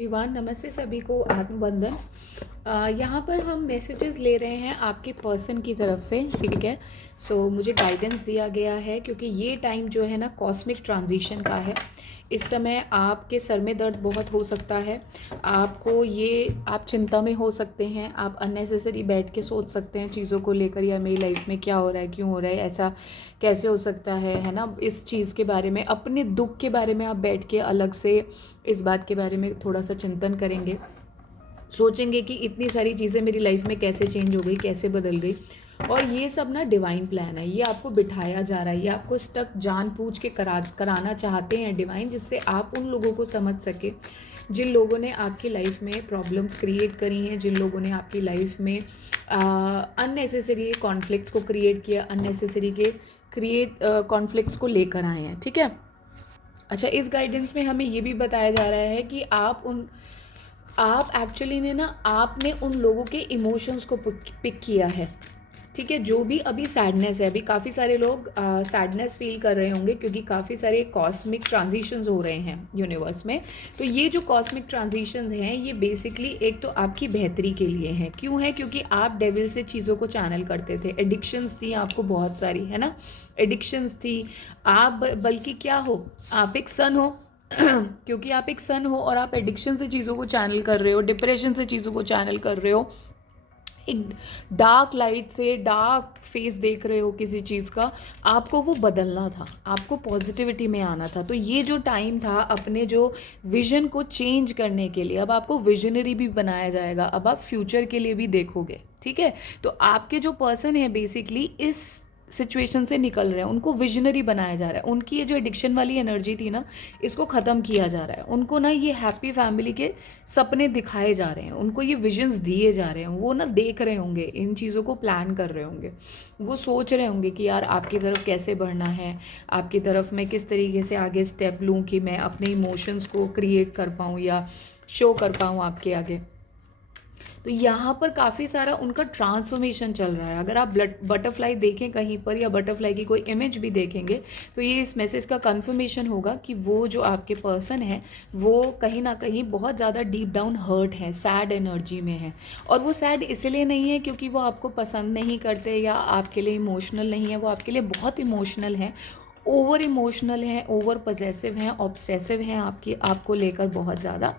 विवान नमस्ते सभी को आत्मबंधन। यहाँ पर हम मैसेजेस ले रहे हैं आपके पर्सन की तरफ से, ठीक है। मुझे गाइडेंस दिया गया है क्योंकि ये टाइम जो है ना कॉस्मिक ट्रांजिशन का है। इस समय आपके सर में दर्द बहुत हो सकता है, आपको ये आप चिंता में हो सकते हैं, आप अननेसेसरी बैठ के सोच सकते हैं चीज़ों को लेकर, या मेरी लाइफ में क्या हो रहा है, क्यों हो रहा है, ऐसा कैसे हो सकता है ना। इस चीज़ के बारे में, अपने दुख के बारे में आप बैठ के अलग से इस बात के बारे में थोड़ा सा चिंतन करेंगे, सोचेंगे कि इतनी सारी चीज़ें मेरी लाइफ में कैसे चेंज हो गई, कैसे बदल गई। और ये सब ना डिवाइन प्लान है, ये आपको बिठाया जा रहा है, ये आपको स्टक जानबूझ के कराना चाहते हैं डिवाइन, जिससे आप उन लोगों को समझ सके जिन लोगों ने आपकी लाइफ में प्रॉब्लम्स क्रिएट करी हैं, जिन लोगों ने आपकी लाइफ में अननेसेसरी कॉन्फ्लिक्ट्स को क्रिएट किया, अननेसेसरी के कॉन्फ्लिक्ट्स को लेकर आए हैं, ठीक है। अच्छा, इस गाइडेंस में हमें ये भी बताया जा रहा है कि आप एक्चुअली ने ना आपने उन लोगों के इमोशंस को पिक किया है, ठीक है। जो भी अभी सैडनेस है, अभी काफ़ी सारे लोग सैडनेस फील कर रहे होंगे क्योंकि काफ़ी सारे कॉस्मिक ट्रांजिशंस हो रहे हैं यूनिवर्स में। तो ये जो कॉस्मिक ट्रांजिशंस हैं, ये बेसिकली एक तो आपकी बेहतरी के लिए हैं। क्यों है? क्योंकि आप डेविल से चीज़ों को चैनल करते थे, एडिक्शंस थी आपको बहुत सारी, है ना, एडिक्शंस थी। आप बल्कि क्या हो, आप एक सन हो क्योंकि आप एक सन हो और आप एडिक्शन से चीज़ों को चैनल कर रहे हो, डिप्रेशन से चीज़ों को चैनल कर रहे हो, एक डार्क लाइट से डार्क फेस देख रहे हो किसी चीज़ का, आपको वो बदलना था, आपको पॉजिटिविटी में आना था। तो ये जो टाइम था अपने जो विजन को चेंज करने के लिए, अब आपको विजनरी भी बनाया जाएगा, अब आप फ्यूचर के लिए भी देखोगे, ठीक है। तो आपके जो पर्सन है बेसिकली इस सिचुएशन से निकल रहे हैं, उनको विजनरी बनाया जा रहा है, उनकी ये जो एडिक्शन वाली एनर्जी थी ना, इसको ख़त्म किया जा रहा है, उनको ना ये हैप्पी फैमिली के सपने दिखाए जा रहे हैं, उनको ये विजन्स दिए जा रहे हैं। वो ना देख रहे होंगे, इन चीज़ों को प्लान कर रहे होंगे, वो सोच रहे होंगे कि यार आपकी तरफ कैसे बढ़ना है, आपकी तरफ मैं किस तरीके से आगे स्टेप लूँ कि मैं अपने इमोशंस को क्रिएट कर पाऊँ या शो कर पाऊँ आपके आगे। तो यहाँ पर काफ़ी सारा उनका ट्रांसफॉर्मेशन चल रहा है। अगर आप बटरफ्लाई देखें कहीं पर, या बटरफ्लाई की कोई इमेज भी देखेंगे, तो ये इस मैसेज का कंफर्मेशन होगा कि वो जो आपके पर्सन है वो कहीं ना कहीं बहुत ज़्यादा डीप डाउन हर्ट है, सैड एनर्जी में है। और वो सैड इसलिए नहीं है क्योंकि वो आपको पसंद नहीं करते या आपके लिए इमोशनल नहीं है, वो आपके लिए बहुत इमोशनल है, ओवर इमोशनल हैं, ओवर पजेसिव हैं, ऑब्सेसिव हैं आपको लेकर बहुत ज़्यादा।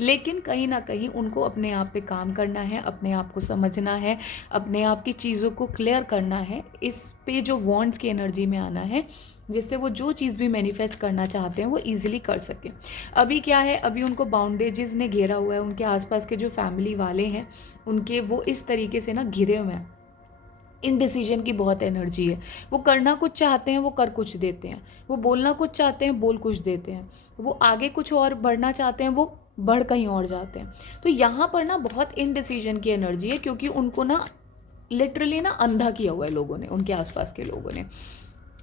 लेकिन कहीं ना कहीं उनको अपने आप पे काम करना है, अपने आप को समझना है, अपने आप की चीज़ों को क्लियर करना है, इस पे जो वॉन्ट्स की एनर्जी में आना है, जिससे वो जो चीज़ भी मैनिफेस्ट करना चाहते हैं वो ईजिली कर सकें। अभी क्या है, अभी उनको बाउंडेजेस ने घेरा हुआ है, उनके आसपास के जो फैमिली वाले हैं उनके वो इस तरीके से ना घिरे हुए हैं। इनडिसीजन की बहुत एनर्जी है, वो करना कुछ चाहते हैं, वो कर कुछ देते हैं, वो बोलना कुछ चाहते हैं, बोल कुछ देते हैं, वो आगे कुछ और बढ़ना चाहते हैं, वो बढ़ कहीं और जाते हैं। तो यहाँ पर ना बहुत इनडिसीजन की एनर्जी है क्योंकि उनको ना लिटरली ना अंधा किया हुआ है लोगों ने, उनके आसपास के लोगों ने।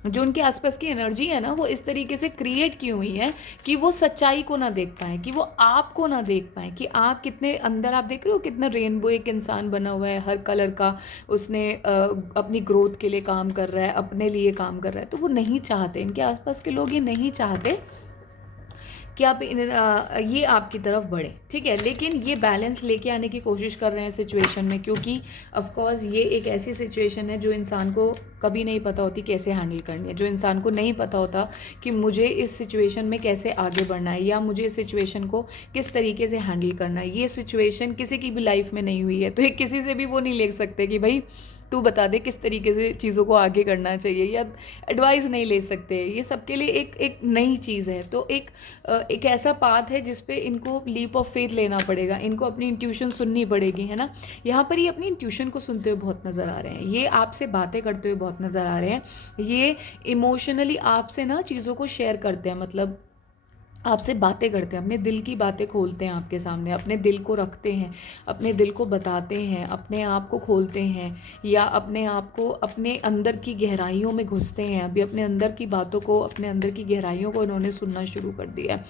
जो उनके आसपास की एनर्जी है ना, वो इस तरीके से क्रिएट की हुई है कि वो सच्चाई को ना देख पाए, कि वो आपको ना देख पाए, कि आप कितने अंदर, आप देख रहे हो कितना रेनबो एक इंसान बना हुआ है, हर कलर का, उसने अपनी ग्रोथ के लिए काम कर रहा है, अपने लिए काम कर रहा है। तो वो नहीं चाहते, इनके आसपास के लोग ये नहीं चाहते कि आप ये आपकी तरफ बढ़े, ठीक है। लेकिन ये बैलेंस लेके आने की कोशिश कर रहे हैं सिचुएशन में, क्योंकि ऑफ कोर्स ये एक ऐसी सिचुएशन है जो इंसान को कभी नहीं पता होती कैसे हैंडल करनी है, जो इंसान को नहीं पता होता कि मुझे इस सिचुएशन में कैसे आगे बढ़ना है, या मुझे इस सिचुएशन को किस तरीके से हैंडल करना है। ये सिचुएशन किसी की भी लाइफ में नहीं हुई है, तो ये किसी से भी वो नहीं ले सकते कि भाई तू बता दे किस तरीके से चीज़ों को आगे करना चाहिए, या एडवाइस नहीं ले सकते। ये सबके लिए एक नई चीज़ है, तो एक ऐसा पाथ है जिस पे इनको लीप ऑफ फेथ लेना पड़ेगा, इनको अपनी इंट्यूशन सुननी पड़ेगी, है ना। यहाँ पर ये अपनी इंट्यूशन को सुनते हुए बहुत नज़र आ रहे हैं, ये आपसे बातें करते हुए बहुत नज़र आ रहे हैं, ये इमोशनली आपसे ना चीज़ों को शेयर करते हैं, मतलब आपसे बातें करते हैं, अपने दिल की बातें खोलते हैं आपके सामने, अपने दिल को रखते हैं, अपने दिल को बताते हैं, अपने आप को खोलते हैं, या अपने आप को अपने अंदर की गहराइयों में घुसते हैं। अभी अपने अंदर की बातों को, अपने अंदर की गहराइयों को इन्होंने सुनना शुरू कर दिया है।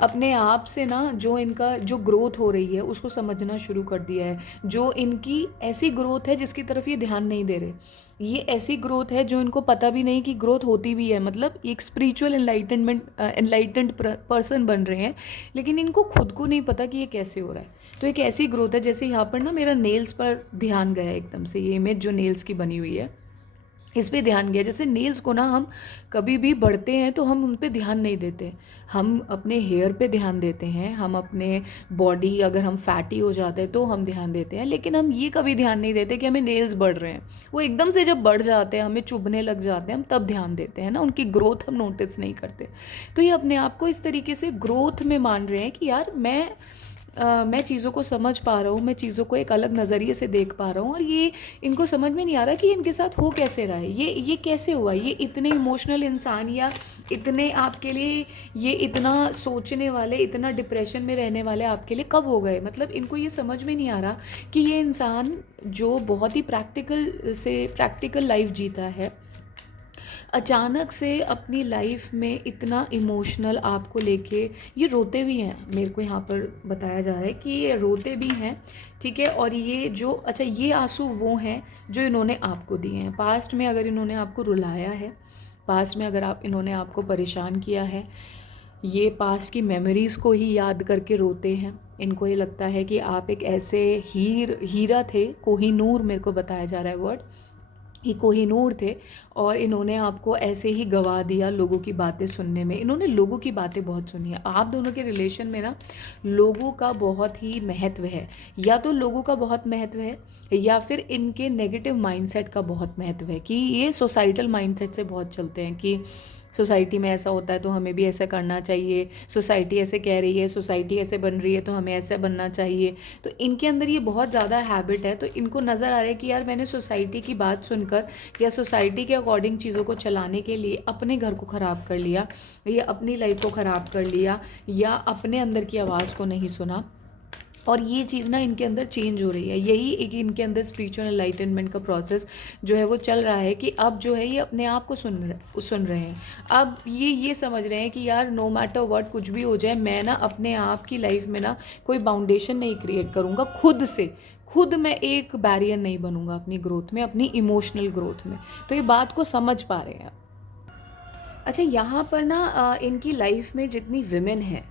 अपने आप से ना जो इनका जो ग्रोथ हो रही है उसको समझना शुरू कर दिया है, जो इनकी ऐसी ग्रोथ है जिसकी तरफ ये ध्यान नहीं दे रहे। ये ऐसी ग्रोथ है जो इनको पता भी नहीं कि ग्रोथ होती भी है, मतलब एक स्पिरिचुअल एनलाइटेंड पर्सन बन रहे हैं, लेकिन इनको खुद को नहीं पता कि ये कैसे हो रहा है। तो एक ऐसी ग्रोथ है, जैसे यहाँ पर ना मेरा नेल्स पर ध्यान गया एकदम से, ये इमेज जो नेल्स की बनी हुई है इस पे ध्यान गया। जैसे नेल्स को ना हम कभी भी बढ़ते हैं तो हम उन पे ध्यान नहीं देते, हम अपने हेयर पे ध्यान देते हैं, हम अपने बॉडी, अगर हम फैटी हो जाते हैं तो हम ध्यान देते हैं, लेकिन हम ये कभी ध्यान नहीं देते कि हमें नेल्स बढ़ रहे हैं। वो एकदम से जब बढ़ जाते हैं, हमें चुभने लग जाते हैं, हम तब ध्यान देते हैं ना, उनकी ग्रोथ हम नोटिस नहीं करते। तो ये अपने आप को इस तरीके से ग्रोथ में मान रहे हैं कि यार मैं चीज़ों को समझ पा रहा हूँ, मैं चीज़ों को एक अलग नज़रिए से देख पा रहा हूँ, और ये इनको समझ में नहीं आ रहा कि इनके साथ हो कैसे रहा है, ये कैसे हुआ, ये इतने इमोशनल इंसान, या इतने आपके लिए ये इतना सोचने वाले, इतना डिप्रेशन में रहने वाले आपके लिए कब हो गए। मतलब इनको ये समझ में नहीं आ रहा कि ये इंसान जो बहुत ही प्रैक्टिकल लाइफ जीता है, अचानक से अपनी लाइफ में इतना इमोशनल आपको लेके ये रोते भी हैं। मेरे को यहाँ पर बताया जा रहा है कि ये रोते भी हैं, ठीक है। और ये जो अच्छा, ये आंसू वो हैं जो इन्होंने आपको दिए हैं। पास्ट में अगर इन्होंने आपको रुलाया है, पास्ट में अगर इन्होंने आपको परेशान किया है, ये पास्ट की मेमोरीज़ को ही याद करके रोते हैं। इनको ये लगता है कि आप एक ऐसे हीरा थे, कोहिनूर मेरे को बताया जा रहा है वर्ड, ये कोहिनूर थे, और इन्होंने आपको ऐसे ही गवा दिया लोगों की बातें सुनने में। इन्होंने लोगों की बातें बहुत सुनी है। आप दोनों के रिलेशन में ना लोगों का बहुत ही महत्व है, या तो लोगों का बहुत महत्व है, या फिर इनके नेगेटिव माइंडसेट का बहुत महत्व है, कि ये सोसाइटल माइंडसेट से बहुत चलते हैं कि सोसाइटी में ऐसा होता है तो हमें भी ऐसा करना चाहिए, सोसाइटी ऐसे कह रही है, सोसाइटी ऐसे बन रही है तो हमें ऐसा बनना चाहिए। तो इनके अंदर ये बहुत ज़्यादा हैबिट है। तो इनको नज़र आ रहा है कि यार मैंने सोसाइटी की बात सुनकर या सोसाइटी के अकॉर्डिंग चीज़ों को चलाने के लिए अपने घर को ख़राब कर लिया, या अपनी लाइफ को ख़राब कर लिया, या अपने अंदर की आवाज़ को नहीं सुना। और ये चीज़ ना इनके अंदर चेंज हो रही है। यही एक इनके अंदर स्पिरिचुअल एनलाइटनमेंट का प्रोसेस जो है वो चल रहा है, कि अब जो है ये अपने आप को सुन रहे हैं। अब ये समझ रहे हैं कि यार नो मैटर व्हाट, कुछ भी हो जाए, मैं ना अपने आप की लाइफ में ना कोई बाउंडेशन नहीं क्रिएट करूँगा, खुद मैं एक बैरियर नहीं बनूंगा अपनी ग्रोथ में, अपनी इमोशनल ग्रोथ में। तो ये बात को समझ पा रहे हैं। अच्छा, यहाँ पर ना इनकी लाइफ में जितनी विमेन है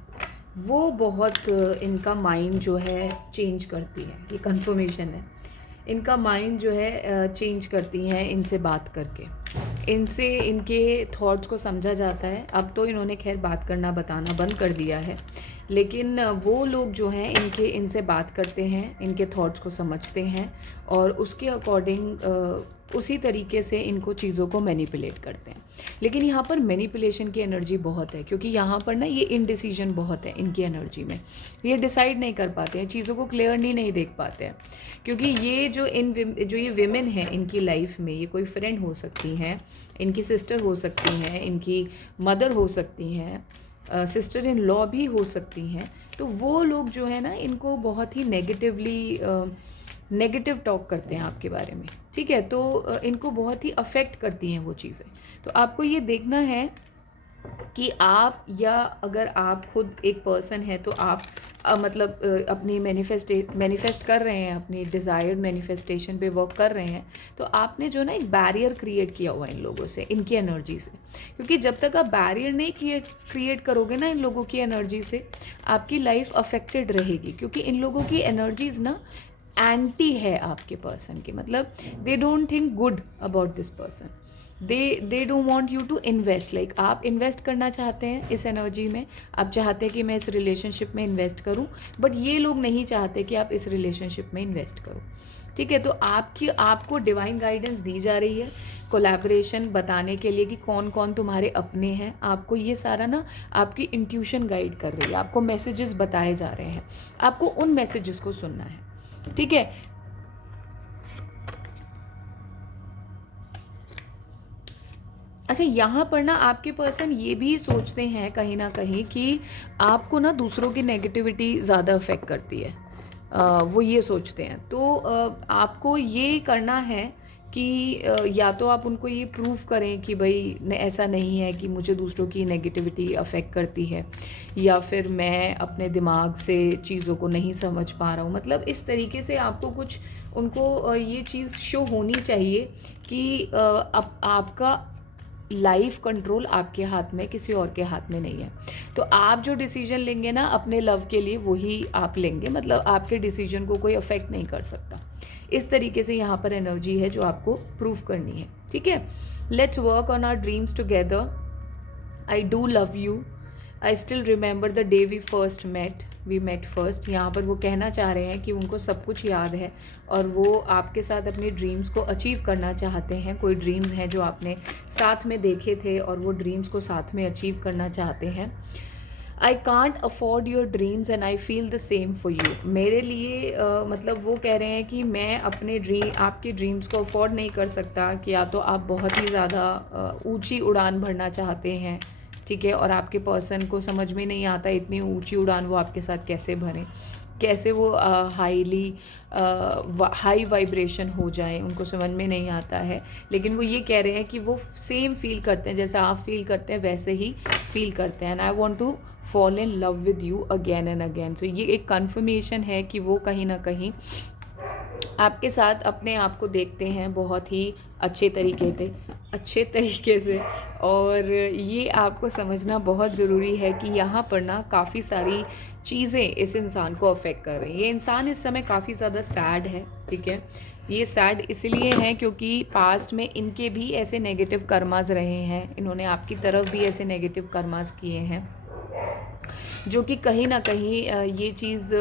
वो बहुत इनका माइंड जो है चेंज करती है। ये कन्फर्मेशन है, इनका माइंड जो है चेंज करती हैं इनसे बात करके, इनसे इनके थॉट्स को समझा जाता है। अब तो इन्होंने खैर बात करना बताना बंद कर दिया है, लेकिन वो लोग जो हैं इनसे बात करते हैं, इनके थॉट्स को समझते हैं, और उसके अकॉर्डिंग उसी तरीके से इनको चीज़ों को मैनिपुलेट करते हैं। लेकिन यहाँ पर मैनिपुलेशन की एनर्जी बहुत है, क्योंकि यहाँ पर ना ये इनडिसीजन बहुत है इनकी एनर्जी में। ये डिसाइड नहीं कर पाते हैं, चीज़ों को क्लियरली नहीं देख पाते हैं, क्योंकि ये जो ये विमेन हैं इनकी लाइफ में, ये कोई फ्रेंड हो सकती हैं, इनकी सिस्टर हो सकती हैं, इनकी मदर हो सकती हैं, सिस्टर इन लॉ भी हो सकती हैं। तो वो लोग जो है ना इनको बहुत ही नेगेटिव टॉक करते हैं आपके बारे में, ठीक है। तो इनको बहुत ही अफेक्ट करती हैं वो चीज़ें। तो आपको ये देखना है कि आप, या अगर आप खुद एक पर्सन है तो आप अपनी मैनिफेस्ट कर रहे हैं, अपनी डिज़ायर्ड मैनिफेस्टेशन पे वर्क कर रहे हैं, तो आपने जो ना एक बैरियर क्रिएट किया हुआ है इन लोगों से, इनकी एनर्जी से। क्योंकि जब तक आप बैरियर नहीं क्रिएट करोगे ना इन लोगों की एनर्जी से, आपकी लाइफ अफेक्टेड रहेगी। क्योंकि इन लोगों की एनर्जीज ना एंटी है आपके पर्सन के, मतलब they don't think good about this person, they don't want you to invest. Like आप इन्वेस्ट करना चाहते हैं इस एनर्जी में, आप चाहते हैं कि मैं इस रिलेशनशिप में इन्वेस्ट करूं, बट ये लोग नहीं चाहते कि आप इस रिलेशनशिप में इन्वेस्ट करो, ठीक है। तो आपको डिवाइन गाइडेंस दी जा रही है कोलैबोरेशन बताने के लिए कि कौन कौन तुम्हारे अपने हैं। आपको ये सारा ना आपकी इंट्यूशन गाइड कर रही है, आपको मैसेजेस बताए जा रहे हैं, आपको उन मैसेजेस को सुनना है, ठीक है। अच्छा, यहाँ पर ना आपके पर्सन ये भी सोचते हैं कहीं ना कहीं कि आपको ना दूसरों की नेगेटिविटी ज़्यादा अफेक्ट करती है, वो ये सोचते हैं। तो आपको ये करना है कि या तो आप उनको ये प्रूव करें कि भाई ऐसा नहीं है कि मुझे दूसरों की नेगेटिविटी अफेक्ट करती है, या फिर मैं अपने दिमाग से चीज़ों को नहीं समझ पा रहा हूँ। मतलब इस तरीके से आपको कुछ उनको ये चीज़ शो होनी चाहिए कि अब आपका लाइफ कंट्रोल आपके हाथ में, किसी और के हाथ में नहीं है। तो आप जो डिसीजन लेंगे ना अपने लव के लिए, वही आप लेंगे। मतलब आपके डिसीजन को कोई अफेक्ट नहीं कर सकता। इस तरीके से यहाँ पर एनर्जी है जो आपको प्रूव करनी है। ठीक है, let's work on our dreams together. I do love you. I still remember the day we met first. यहाँ पर वो कहना चाह रहे हैं कि उनको सब कुछ याद है और वो आपके साथ अपने ड्रीम्स को अचीव करना चाहते हैं। कोई ड्रीम्स हैं जो आपने साथ में देखे थे और वो ड्रीम्स को साथ में अचीव करना चाहते हैं। I can't afford your dreams and I feel the same for you. मेरे लिए मतलब वो कह रहे हैं कि मैं अपने आपके ड्रीम्स को अफोर्ड नहीं कर सकता, कि या तो आप बहुत ही ज़्यादा ऊंची उड़ान भरना चाहते हैं, ठीक है, और आपके पर्सन को समझ में नहीं आता इतनी ऊंची उड़ान वो आपके साथ कैसे भरें, कैसे वो हाई वाइब्रेशन हो जाए, उनको समझ में नहीं आता है। लेकिन वो ये कह रहे हैं कि वो सेम फील करते हैं, जैसा आप फील करते हैं वैसे ही फील करते हैं। And I want to fall in love with you again and again. तो ये एक कन्फर्मेशन है कि वो कहीं ना कहीं आपके साथ अपने आप को देखते हैं बहुत ही अच्छे तरीके से। और ये आपको समझना बहुत ज़रूरी है कि यहाँ पर ना काफ़ी सारी चीज़ें इस इंसान को अफेक्ट कर रही हैं। ये इंसान इस समय काफ़ी ज़्यादा सैड है, ठीक है। ये सैड इसलिए हैं क्योंकि पास्ट में इनके भी ऐसे नेगेटिव कर्मास रहे हैं, इन्होंने आपकी तरफ भी ऐसे नेगेटिव कर्मास किए हैं, जो कि कहीं ना कहीं ये चीज़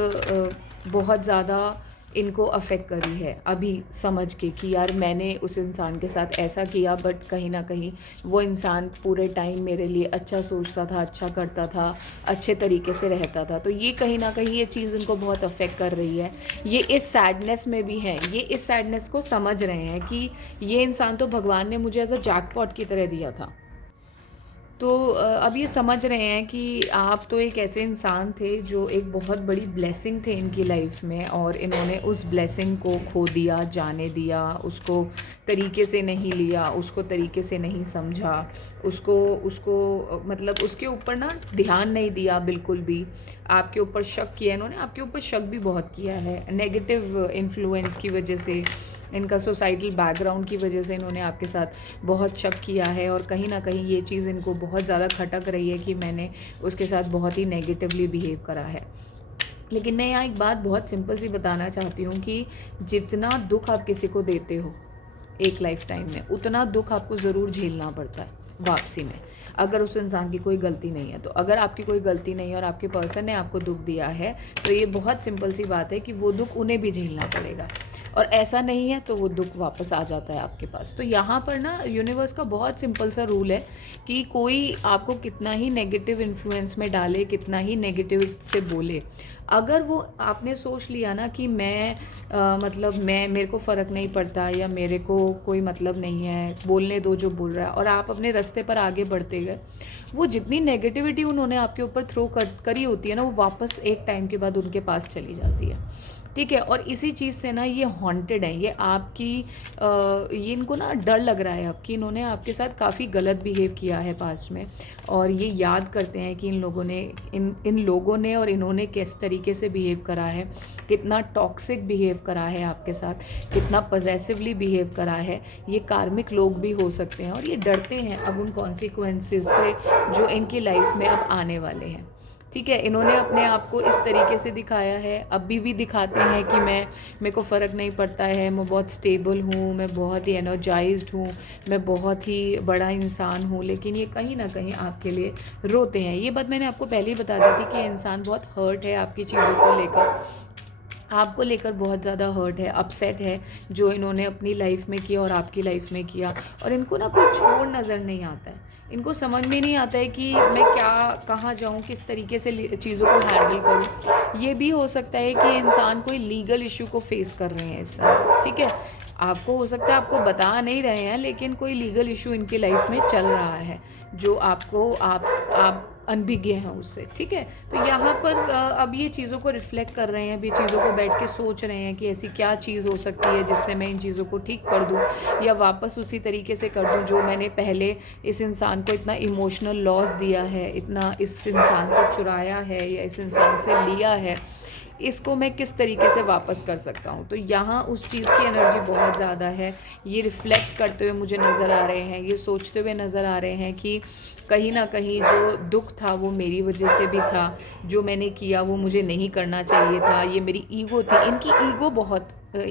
बहुत ज़्यादा इनको अफेक्ट करी है अभी समझ के कि यार मैंने उस इंसान के साथ ऐसा किया, बट कहीं ना कहीं वो इंसान पूरे टाइम मेरे लिए अच्छा सोचता था, अच्छा करता था, अच्छे तरीके से रहता था। तो ये कहीं ना कहीं ये चीज़ इनको बहुत अफेक्ट कर रही है। ये इस सैडनेस में भी हैं, ये इस सैडनेस को समझ रहे हैं कि ये इंसान तो भगवान ने मुझे एज अ जैकपॉट की तरह दिया था। तो अब ये समझ रहे हैं कि आप तो एक ऐसे इंसान थे जो एक बहुत बड़ी ब्लेसिंग थे इनकी लाइफ में, और इन्होंने उस ब्लेसिंग को खो दिया, जाने दिया, उसको तरीके से नहीं लिया, उसको तरीके से नहीं समझा, उसको मतलब उसके ऊपर ना ध्यान नहीं दिया बिल्कुल भी। आपके ऊपर शक किया इन्होंने, आपके ऊपर शक भी बहुत किया है नेगेटिव इन्फ्लुएंस की वजह से, इनका सोसाइटल बैकग्राउंड की वजह से इन्होंने आपके साथ बहुत शक किया है। और कहीं ना कहीं ये चीज़ इनको बहुत ज़्यादा खटक रही है कि मैंने उसके साथ बहुत ही नेगेटिवली बिहेव करा है। लेकिन मैं यहाँ एक बात बहुत सिंपल सी बताना चाहती हूँ कि जितना दुख आप किसी को देते हो एक लाइफ टाइम में, उतना दुख आपको ज़रूर झेलना पड़ता है वापसी में, अगर उस इंसान की कोई गलती नहीं है तो। अगर आपकी कोई गलती नहीं है और आपके पर्सन ने आपको दुख दिया है, तो ये बहुत सिंपल सी बात है कि वो दुख उन्हें भी झेलना पड़ेगा, और ऐसा नहीं है तो वो दुख वापस आ जाता है आपके पास। तो यहाँ पर ना यूनिवर्स का बहुत सिंपल सा रूल है कि कोई आपको कितना ही नेगेटिव इन्फ्लुएंस में डाले, कितना ही नेगेटिव से बोले, अगर वो आपने सोच लिया ना कि मतलब मेरे को फ़र्क नहीं पड़ता, या मेरे को कोई मतलब नहीं है, बोलने दो जो बोल रहा है, और आप अपने रास्ते पर आगे बढ़ते गए, वो जितनी नेगेटिविटी उन्होंने आपके ऊपर थ्रो करी होती है ना, वो वापस एक टाइम के बाद उनके पास चली जाती है, ठीक है। और इसी चीज़ से ना ये हॉन्टेड है, ये आपकी ये इनको ना डर लग रहा है अब कि इन्होंने आपके साथ काफ़ी गलत बिहेव किया है पास्ट में, और ये याद करते हैं कि इन लोगों ने और इन्होंने किस तरीके से बिहेव करा है, कितना टॉक्सिक बिहेव करा है आपके साथ, कितना पजेसिवली बिहेव करा है। ये कार्मिक लोग भी हो सकते हैं, और ये डरते हैं अब उन कॉन्सिक्वेंसेस से जो इनकी लाइफ में अब आने वाले हैं, ठीक है। इन्होंने अपने आप को इस तरीके से दिखाया है, अभी भी दिखाते हैं कि मेरे को फ़र्क नहीं पड़ता है, मैं बहुत स्टेबल हूँ, मैं बहुत ही एनर्जाइज्ड हूँ, मैं बहुत ही बड़ा इंसान हूँ, लेकिन ये कहीं ना कहीं आपके लिए रोते हैं। ये बात मैंने आपको पहले ही बता दी थी कि इंसान बहुत हर्ट है आपकी चीज़ों को लेकर, आपको लेकर बहुत ज़्यादा हर्ट है, अपसेट है, जो इन्होंने अपनी लाइफ में किया और आपकी लाइफ में किया। और इनको ना कोई छोड़ नज़र नहीं आता है, इनको समझ में नहीं आता है कि मैं कहाँ जाऊँ, किस तरीके से चीज़ों को हैंडल करूँ। ये भी हो सकता है कि इंसान कोई लीगल इशू को फेस कर रहे हैं इस समय, ठीक है। आपको हो सकता है आपको बता नहीं रहे हैं, लेकिन कोई लीगल इशू इनकी लाइफ में चल रहा है, जो आपको अनभिज्ञ हैं उससे, ठीक है। तो यहाँ पर अब ये चीज़ों को रिफ्लेक्ट कर रहे हैं, अब ये चीज़ों को बैठ के सोच रहे हैं कि ऐसी क्या चीज़ हो सकती है जिससे मैं इन चीज़ों को ठीक कर दूँ या वापस उसी तरीके से कर दूँ जो मैंने पहले इस इंसान को इतना इमोशनल लॉस दिया है, इतना इस इंसान से चुराया है या इस इंसान से लिया है, इसको मैं किस तरीके से वापस कर सकता हूँ। तो यहाँ उस चीज़ की एनर्जी बहुत ज़्यादा है। ये रिफ़्लेक्ट करते हुए मुझे नज़र आ रहे हैं, ये सोचते हुए नज़र आ रहे हैं कि कहीं ना कहीं जो दुख था वो मेरी वजह से भी था, जो मैंने किया वो मुझे नहीं करना चाहिए था, ये मेरी ईगो थी। इनकी ईगो बहुत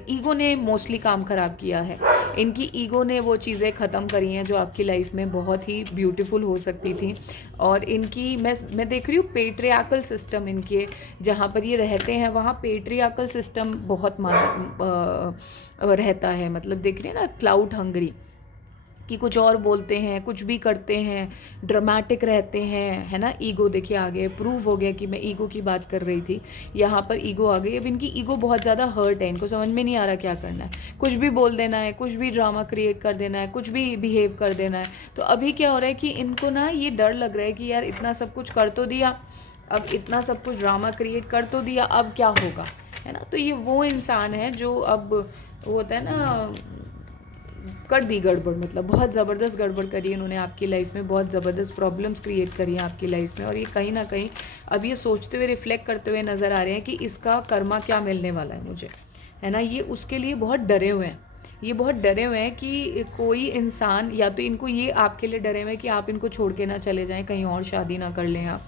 ईगो ने मोस्टली काम ख़राब किया है। इनकी ईगो ने वो चीज़ें ख़त्म करी हैं जो आपकी लाइफ में बहुत ही ब्यूटीफुल हो सकती थी। और इनकी मैं देख रही हूँ पेट्रियार्कल सिस्टम इनके, जहाँ पर ये रहते हैं वहाँ पेट्रियार्कल सिस्टम बहुत रहता है। मतलब देख रहे हैं ना, क्लाउड हंगरी, कि कुछ और बोलते हैं, कुछ भी करते हैं, ड्रामेटिक रहते हैं, है ना। ईगो देखिए आगे प्रूव हो गया कि मैं ईगो की बात कर रही थी, यहाँ पर ईगो आ गई। अब इनकी ईगो बहुत ज़्यादा हर्ट है, इनको समझ में नहीं आ रहा क्या करना है, कुछ भी बोल देना है, कुछ भी ड्रामा क्रिएट कर देना है, कुछ भी बिहेव कर देना है। तो अभी क्या हो रहा है कि इनको ना ये डर लग रहा है कि यार इतना सब कुछ कर तो दिया, अब इतना सब कुछ ड्रामा क्रिएट कर तो दिया, अब क्या होगा, है ना। तो ये वो इंसान है जो अब वो होता है ना, कर दी गड़बड़, मतलब बहुत ज़बरदस्त गड़बड़ करी है इन्होंने आपकी लाइफ में, बहुत ज़बरदस्त प्रॉब्लम्स क्रिएट करी हैं आपकी लाइफ में। और ये कहीं ना कहीं अब ये सोचते हुए रिफ्लेक्ट करते हुए नज़र आ रहे हैं कि इसका कर्मा क्या मिलने वाला है मुझे, है ना। ये उसके लिए बहुत डरे हुए हैं, ये बहुत डरे हुए हैं कि कोई इंसान, या तो इनको ये आपके लिए डरे हुए हैं कि आप इनको छोड़ के ना चले जाएं, कहीं और शादी ना कर लें आप,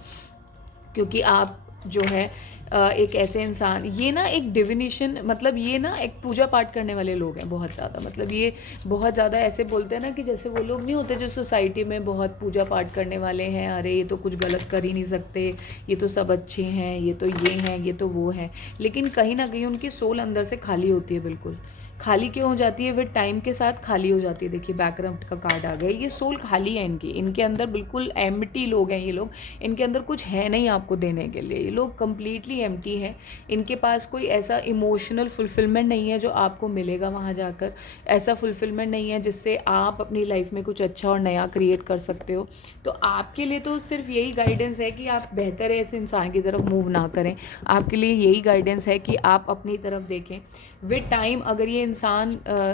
क्योंकि आप जो है एक ऐसे इंसान, ये ना एक डिविनेशन, मतलब ये ना एक पूजा पाठ करने वाले लोग हैं बहुत ज़्यादा। मतलब ये बहुत ज़्यादा ऐसे बोलते हैं ना कि जैसे वो लोग नहीं होते जो सोसाइटी में बहुत पूजा पाठ करने वाले हैं, अरे ये तो कुछ गलत कर ही नहीं सकते, ये तो सब अच्छे हैं, ये तो ये हैं, ये तो वो हैं। लेकिन कहीं ना कहीं उनकी सोल अंदर से खाली होती है, बिल्कुल खाली क्यों हो जाती है, विद टाइम के साथ खाली हो जाती है। देखिए बैकग्राउंड का कार्ड आ गया, ये सोल खाली है इनकी, इनके अंदर बिल्कुल एम्प्टी लोग हैं ये लोग, इनके अंदर कुछ है नहीं आपको देने के लिए, ये लोग कम्प्लीटली एम्प्टी हैं। इनके पास कोई ऐसा इमोशनल फुलफिलमेंट नहीं है जो आपको मिलेगा वहाँ जाकर, ऐसा फुलफिलमेंट नहीं है जिससे आप अपनी लाइफ में कुछ अच्छा और नया क्रिएट कर सकते हो। तो आपके लिए तो सिर्फ यही गाइडेंस है कि आप बेहतर है इस इंसान की तरफ मूव ना करें। आपके लिए यही गाइडेंस है कि आप अपनी तरफ देखें। विद टाइम अगर ये इंसान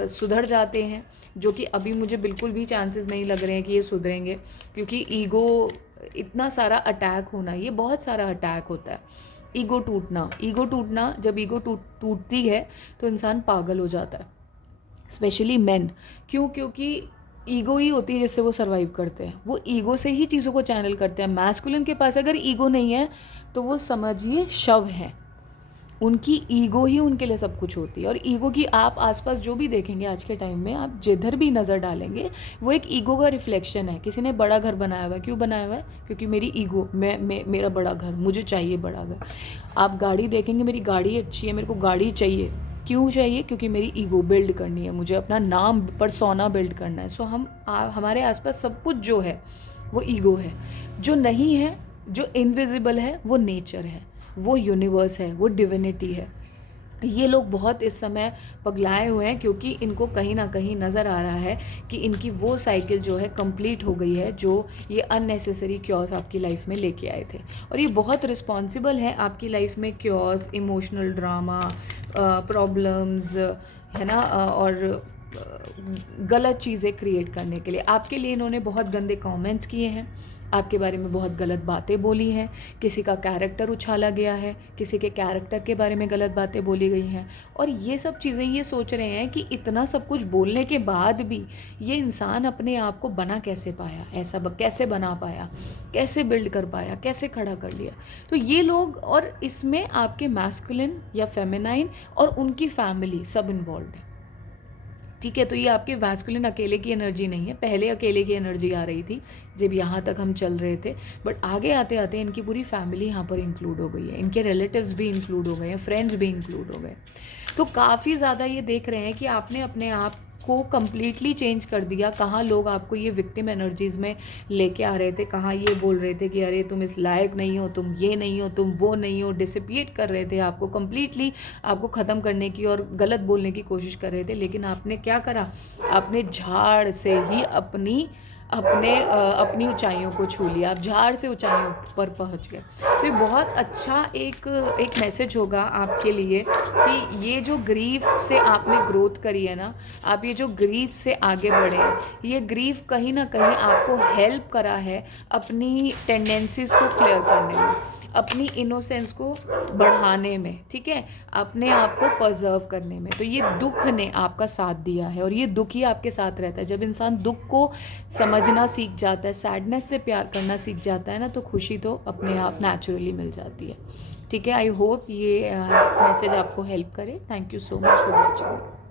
सुधर जाते हैं, जो कि अभी मुझे बिल्कुल भी चांसेस नहीं लग रहे हैं कि ये सुधरेंगे, क्योंकि ईगो, इतना सारा अटैक होना, ये बहुत सारा अटैक होता है। ईगो टूटना, जब ईगो टूटती है तो इंसान पागल हो जाता है, स्पेशली मेन। क्यों? क्योंकि ईगो ही होती है जिससे वो सर्वाइव करते हैं, वो ईगो से ही चीज़ों को चैनल करते हैं। मैस्कुलिन के पास अगर ईगो नहीं है तो वो समझिए शव है, उनकी ईगो ही उनके लिए सब कुछ होती है। और ईगो की आप आसपास जो भी देखेंगे आज के टाइम में, आप जिधर भी नज़र डालेंगे वो एक ईगो का रिफ्लेक्शन है। किसी ने बड़ा घर बनाया हुआ है, क्यों बनाया हुआ है? क्योंकि मेरी ईगो, मेरा बड़ा घर, मुझे चाहिए बड़ा घर। आप गाड़ी देखेंगे, मेरी गाड़ी अच्छी है, मेरे को गाड़ी चाहिए, क्यों चाहिए? क्योंकि मेरी ईगो बिल्ड करनी है, मुझे अपना नाम परसोना बिल्ड करना है। सो हमारे आसपास सब कुछ जो है वो ईगो है। जो नहीं है, जो इनविजिबल है, वो नेचर है, वो यूनिवर्स है, वो डिविनिटी है। ये लोग बहुत इस समय पगलाए हुए हैं क्योंकि इनको कहीं ना कहीं नज़र आ रहा है कि इनकी वो साइकिल जो है कंप्लीट हो गई है, जो ये अननेसेसरी क्योस आपकी लाइफ में लेके आए थे। और ये बहुत रिस्पॉन्सिबल है आपकी लाइफ में क्योस, इमोशनल ड्रामा, प्रॉब्लम्स, है ना, और गलत चीज़ें क्रिएट करने के लिए। आपके लिए इन्होंने बहुत गंदे कमेंट्स किए हैं, आपके बारे में बहुत गलत बातें बोली हैं, किसी का कैरेक्टर उछाला गया है, किसी के कैरेक्टर के बारे में गलत बातें बोली गई हैं। और ये सब चीज़ें ये सोच रहे हैं कि इतना सब कुछ बोलने के बाद भी ये इंसान अपने आप को बना कैसे पाया, ऐसा कैसे बना पाया, कैसे बिल्ड कर पाया, कैसे खड़ा कर लिया। तो ये लोग, और इसमें आपके मैस्कुलिन या फेमिनाइन और उनकी फैमिली सब इन्वॉल्व है, ठीक है। तो ये आपके मैस्कुलिन अकेले की एनर्जी नहीं है, पहले अकेले की एनर्जी आ रही थी जब यहाँ तक हम चल रहे थे, बट आगे आते आते इनकी पूरी फैमिली यहाँ पर इंक्लूड हो गई है, इनके रिलेटिव्स भी इंक्लूड हो गए हैं, फ्रेंड्स भी इंक्लूड हो गए। तो काफ़ी ज़्यादा ये देख रहे हैं कि आपने अपने आप को कम्प्लीटली चेंज कर दिया। कहाँ लोग आपको ये विक्टिम एनर्जीज़ में लेके आ रहे थे, कहाँ ये बोल रहे थे कि अरे तुम इस लायक नहीं हो, तुम ये नहीं हो, तुम वो नहीं हो, डिसिपिएट कर रहे थे आपको कम्प्लीटली, आपको ख़त्म करने की और गलत बोलने की कोशिश कर रहे थे। लेकिन आपने क्या करा? आपने झाड़ से ही अपनी अपनी ऊंचाइयों को छू लिया, आप झाड़ से ऊंचाइयों पर पहुंच गए। तो ये बहुत अच्छा एक मैसेज होगा आपके लिए कि ये जो ग्रीफ से आपने ग्रोथ करी है ना, आप ये जो ग्रीफ से आगे बढ़े हैं, ये ग्रीफ कहीं ना कहीं आपको हेल्प करा है अपनी टेंडेंसीज़ को क्लियर करने में, अपनी इनोसेंस को बढ़ाने में, ठीक है, अपने आप को प्रिजर्व करने में। तो ये दुख ने आपका साथ दिया है और ये दुख ही आपके साथ रहता है। जब इंसान दुख को समझना सीख जाता है, सैडनेस से प्यार करना सीख जाता है ना, तो खुशी तो अपने आप नेचुरली मिल जाती है। ठीक है, आई होप ये मैसेज आपको हेल्प करे। Thank you so much for watching.